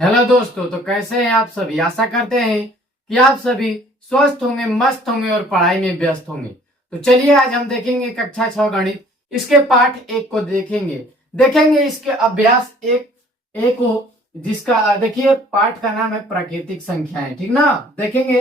Hello दोस्तों, तो कैसे हैं आप सभी। आशा करते हैं कि आप सभी स्वस्थ होंगे, मस्त होंगे और पढ़ाई में व्यस्त होंगे। तो चलिए आज हम देखेंगे कक्षा 6 गणित, इसके पाठ 1 को देखेंगे इसके अभ्यास एक एक को, जिसका देखिए पाठ का नाम है प्राकृतिक संख्याएं। ठीक ना। देखेंगे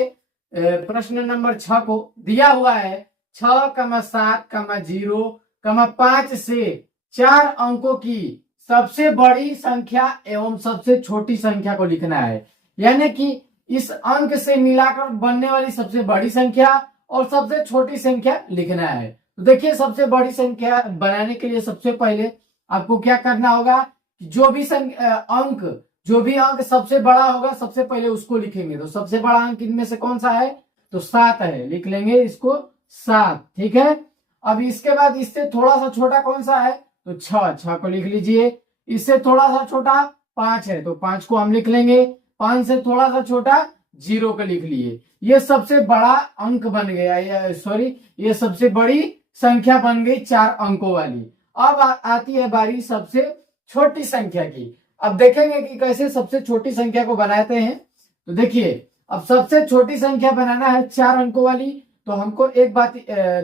प्रश्न नंबर 6 को दिया हुआ है 6,7,0,5 से 4 अंकों की सबसे बड़ी संख्या एवं सबसे छोटी संख्या को लिखना है। यानी कि इस अंक से मिलाकर बनने वाली सबसे बड़ी संख्या और सबसे छोटी संख्या लिखना है। तो देखिए सबसे बड़ी संख्या बनाने के लिए सबसे पहले आपको क्या करना होगा, जो भी अंक सबसे बड़ा होगा सबसे पहले उसको लिखेंगे। तो सबसे बड़ा अंक इनमें से कौन सा है, तो 7 है, लिख लेंगे इसको 7। ठीक है। अब इसके बाद इससे थोड़ा सा छोटा कौन सा है, तो 6 को लिख लीजिए। इससे थोड़ा सा छोटा 5 है, तो 5 को हम लिख लेंगे। 5 से थोड़ा सा छोटा 0 को लिख लिए। ये सबसे बड़ा अंक बन गया, ये सबसे बड़ी संख्या बन गई 4 अंकों वाली। अब आती है बारी सबसे छोटी संख्या की। अब देखेंगे कि कैसे सबसे छोटी संख्या को बनाते हैं। तो देखिए अब सबसे छोटी संख्या बनाना है 4 अंकों वाली, तो हमको एक बात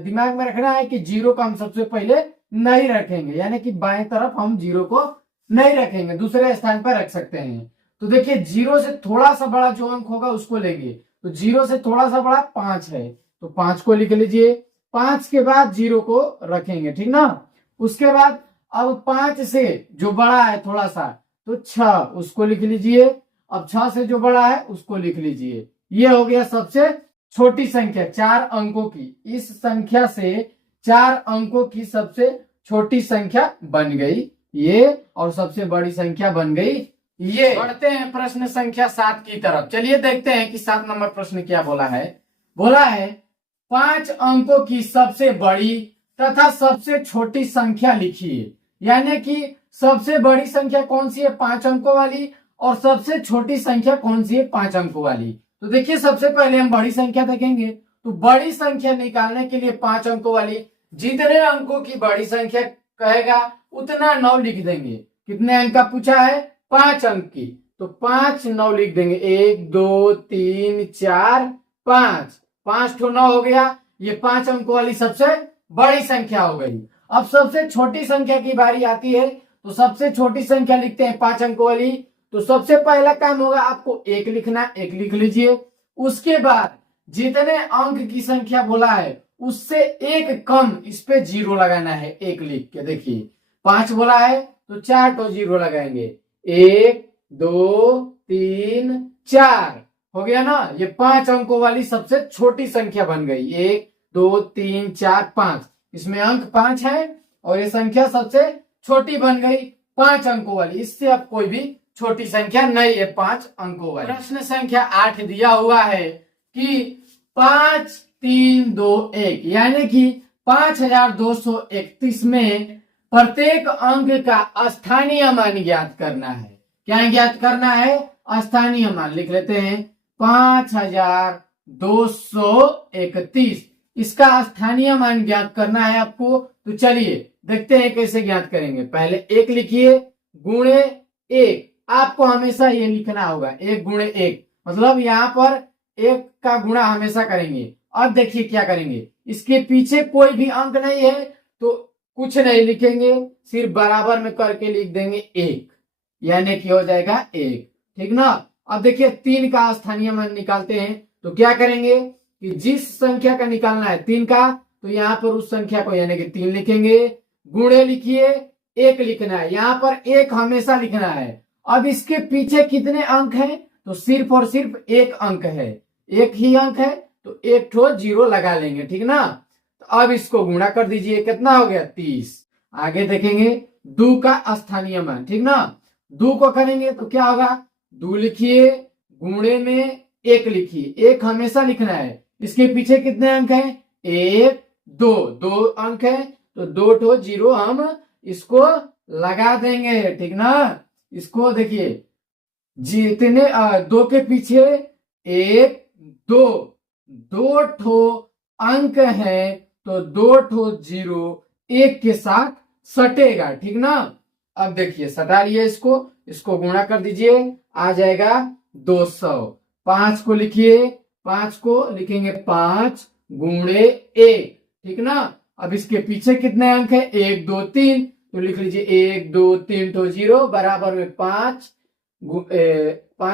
दिमाग में रखना है कि 0 को हम सबसे पहले नहीं रखेंगे, यानी कि बाएं तरफ हम 0 को नहीं रखेंगे, दूसरे स्थान पर रख सकते हैं। तो देखिए 0 से थोड़ा सा बड़ा जो अंक होगा उसको लेंगे। तो 0 से थोड़ा सा बड़ा 5 है, तो 5 को लिख लीजिए। 5 के बाद 0 को रखेंगे। ठीक ना। उसके बाद अब 5 से जो बड़ा है थोड़ा सा, तो 6 उसको लिख लीजिए। अब 6 से जो बड़ा है उसको लिख लीजिए। ये हो गया सबसे छोटी संख्या 4 अंकों की। इस संख्या से 4 अंकों की सबसे छोटी संख्या बन गई ये, और सबसे बड़ी संख्या बन गई ये। बढ़ते हैं प्रश्न संख्या 7 की तरफ। चलिए देखते हैं कि 7 नंबर प्रश्न क्या बोला है। बोला है 5 अंकों की सबसे बड़ी तथा सबसे छोटी संख्या लिखिए। यानी कि सबसे बड़ी संख्या कौन सी है, 5 अंकों वाली, और सबसे छोटी संख्या कौन सी है, 5 अंकों वाली। तो देखिए सबसे पहले हम बड़ी संख्या देखेंगे। तो बड़ी संख्या निकालने के लिए 5 अंकों वाली, जितने अंकों की बड़ी संख्या कहेगा उतना 9 लिख देंगे। कितने अंक का पूछा है, 5 अंक की, तो 5 9 लिख देंगे। 1 2 3 4 5, 5 तो 9 हो गया। ये 5 अंकों वाली सबसे बड़ी संख्या हो गई। अब सबसे छोटी संख्या की बारी आती है। तो सबसे छोटी संख्या लिखते हैं 5 अंकों वाली। तो सबसे पहला काम होगा आपको 1 लिखना, 1 लिख लीजिए। उसके बाद जितने अंक की संख्या बोला है उससे 1 कम, इस पे 0 लगाना है। 1 लिख के देखिए 5 बोला है तो 4 तो 0 लगाएंगे। 1 2 3 4 हो गया ना। ये 5 अंकों वाली सबसे छोटी संख्या बन गई। 1 2 3 4 5, इसमें अंक 5 है और ये संख्या सबसे छोटी बन गई 5 अंकों वाली। इससे अब कोई भी छोटी संख्या नहीं है 5 अंकों वाली। प्रश्न संख्या 8 दिया हुआ है कि 5 3 2 1, यानी कि 5231 में प्रत्येक अंक का स्थानीय मान ज्ञात करना है। क्या ज्ञात करना है, स्थानीय मान। लिख लेते हैं 5231, इसका स्थानीय मान ज्ञात करना है आपको। तो चलिए देखते हैं कैसे ज्ञात करेंगे। पहले 1 लिखिए, गुणे 1, आपको हमेशा ये लिखना होगा 1 गुणे 1, मतलब यहाँ पर 1 का गुणा हमेशा करेंगे। अब देखिए क्या करेंगे, इसके पीछे कोई भी अंक नहीं है तो कुछ नहीं लिखेंगे, सिर्फ बराबर में करके लिख देंगे 1, यानी कि हो जाएगा 1। ठीक ना। अब देखिए 3 का स्थानीय मान निकालते हैं। तो क्या करेंगे कि जिस संख्या का निकालना है 3 का, तो यहाँ पर उस संख्या को यानी कि 3 लिखेंगे। गुणे लिखिए, 1 लिखना है, यहाँ पर 1 हमेशा लिखना है। अब इसके पीछे कितने अंक हैं, तो सिर्फ और सिर्फ 1 अंक है, 1 ही अंक है, तो 1 ठो 0 लगा लेंगे। ठीक ना। तो अब इसको गुणा कर दीजिए, कितना हो गया 30। आगे देखेंगे 2 का स्थानीय मान। ठीक ना। 2 को करेंगे तो क्या होगा, 2 लिखिए, गुणे में 1 लिखिए, 1 हमेशा लिखना है। इसके पीछे कितने अंक हैं, 1 2, 2 अंक है, तो 2 ठो 0 हम इसको लगा देंगे। ठीक ना। इसको देखिए जितने 2 के पीछे 1 2, 2 ठो अंक है, तो 2 ठो 0 1 के साथ सटेगा। ठीक ना। अब देखिए सटा लिया इसको, इसको गुणा कर दीजिए, आ जाएगा 200। 5 को लिखिए, 5 को लिखेंगे 5 गुणे 1, ठीक ना। अब इसके पीछे कितने अंक है, 1 2 3, तो लिख लीजिए 1 2 3 तो 0 बराबर में 5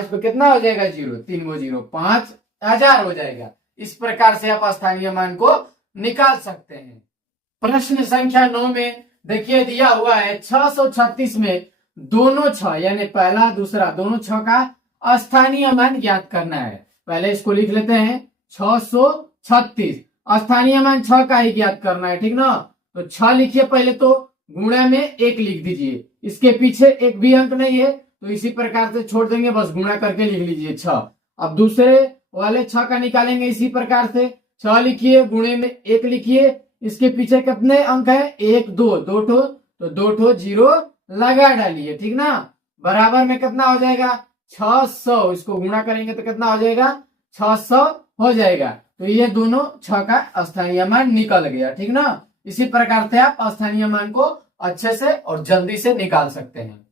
पे कितना हो जाएगा 0, 3 वो 0, 5000 हो जाएगा। इस प्रकार से आप स्थानीय मान को निकाल सकते हैं। प्रश्न संख्या 9 में देखिए दिया हुआ है 636 में दोनों 6 यानी पहला दूसरा दोनों 6 का स्थानीय मान ज्ञात करना है। पहले इसको लिख लेते हैं 636, स्थानीय मान 6 का ही ज्ञात करना है, ठीक ना। तो 6 लिखिए पहले, तो गुणा में 1 लिख दीजिए, इसके पीछे एक भी अंक नहीं है तो इसी प्रकार से छोड़ देंगे, बस गुणा करके लिख लीजिए 6। अब दूसरे वाले 6 का निकालेंगे इसी प्रकार से, 6 लिखिए गुणे में 1 लिखिए, इसके पीछे कितने अंक है 1 2, 2 ठो, तो 2 ठो 0 लगा डालिए, ठीक ना। बराबर में कितना हो जाएगा 600, इसको गुणा करेंगे तो कितना हो जाएगा 600 हो जाएगा। तो ये दोनों 6 का स्थानीय मान निकल गया, ठीक ना। इसी प्रकार से आप स्थानीय मान को अच्छे से और जल्दी से निकाल सकते हैं।